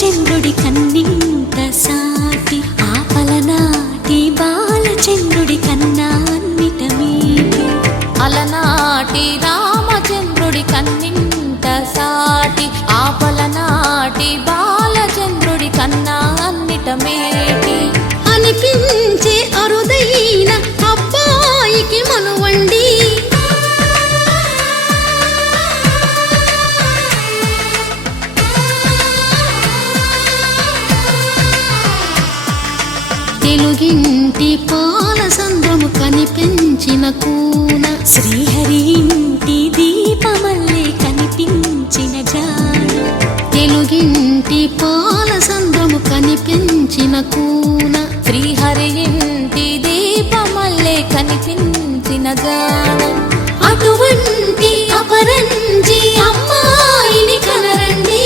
బాలచంద్రుడి కన్నింత సాటి ఆపలనాటి బాలచంద్రుడి కన్నా అన్నిట మీటి అలనాటి రామచంద్రుడి కన్నింత సాటి ఆపలనాటి బాలచంద్రుడి కన్నా అన్నిట మేటి అనిపించే అరుదైన అబ్బాయికి మనువండి తెలుగింటి పాల సంద్రము కనిపించిన కూన శ్రీహరి ఇంటి దీపమల్లే కనిపించిన జాడ తెలుగింటి పాల సంద్రము కనిపించిన కూన శ్రీహరి ఇంటి దీపమల్లే కనిపించిన జాడ అటువంటి అపరంజి అమ్మాయిని కనరండి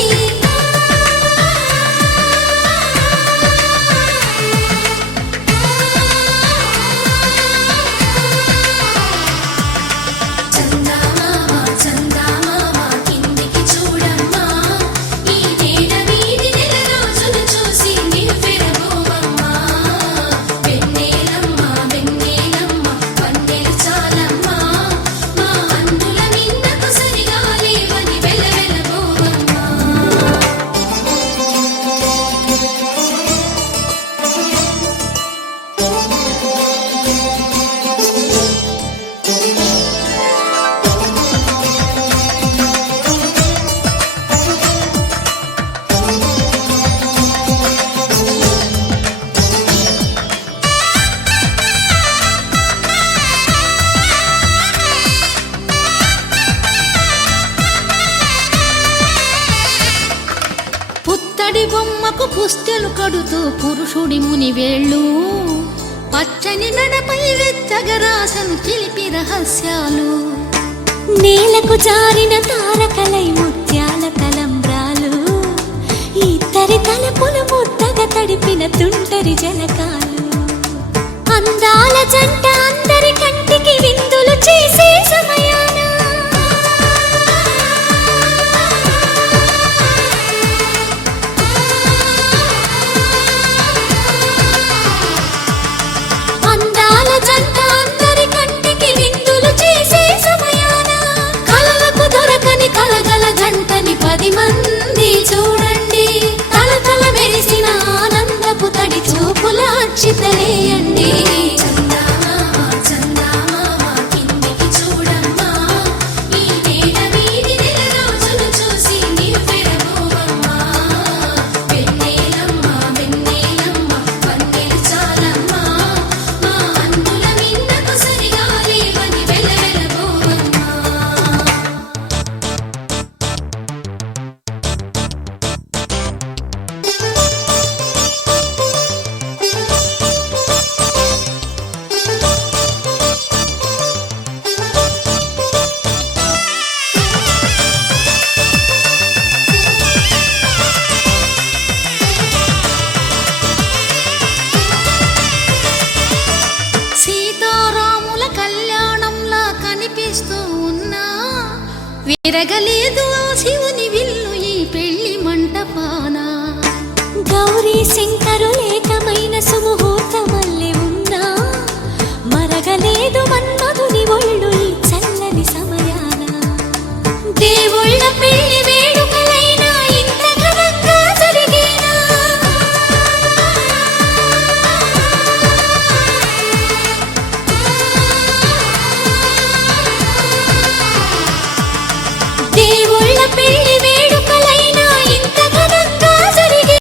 పుత్తడి బొమ్మకు పుస్తెలు కడుతూ పురుషుడి ముని వేళ్ళు పచ్చని నడపై వెచ్చగరాసను చిలిపి రహస్యాలు నేలకు జారిన తారకలై ముత్యాల తలంబ్రాలు ఇద్దరి తలపులు ముద్దగా తడిపిన తుంటరి జలకాలు అందాల జంట అందరి కంటికి విందులు చేసే సమయాన అందాల జంట అందరి కంటికి విందులు చేసే సమయాన కలలకు దొరకని కలగల జంటని 10 మంది చూడండి తలతల మెరిసిన ఆనందపు తడి చూపుల అచ్చితలేయండి సీతారాముల కళ్యాణంలా కనిపిస్తూ ఉన్నా విరగలేదు ఆ శివుని విల్లు ఈ పెళ్లి మంటపాన గౌరీ శంకరులేకమైన సుము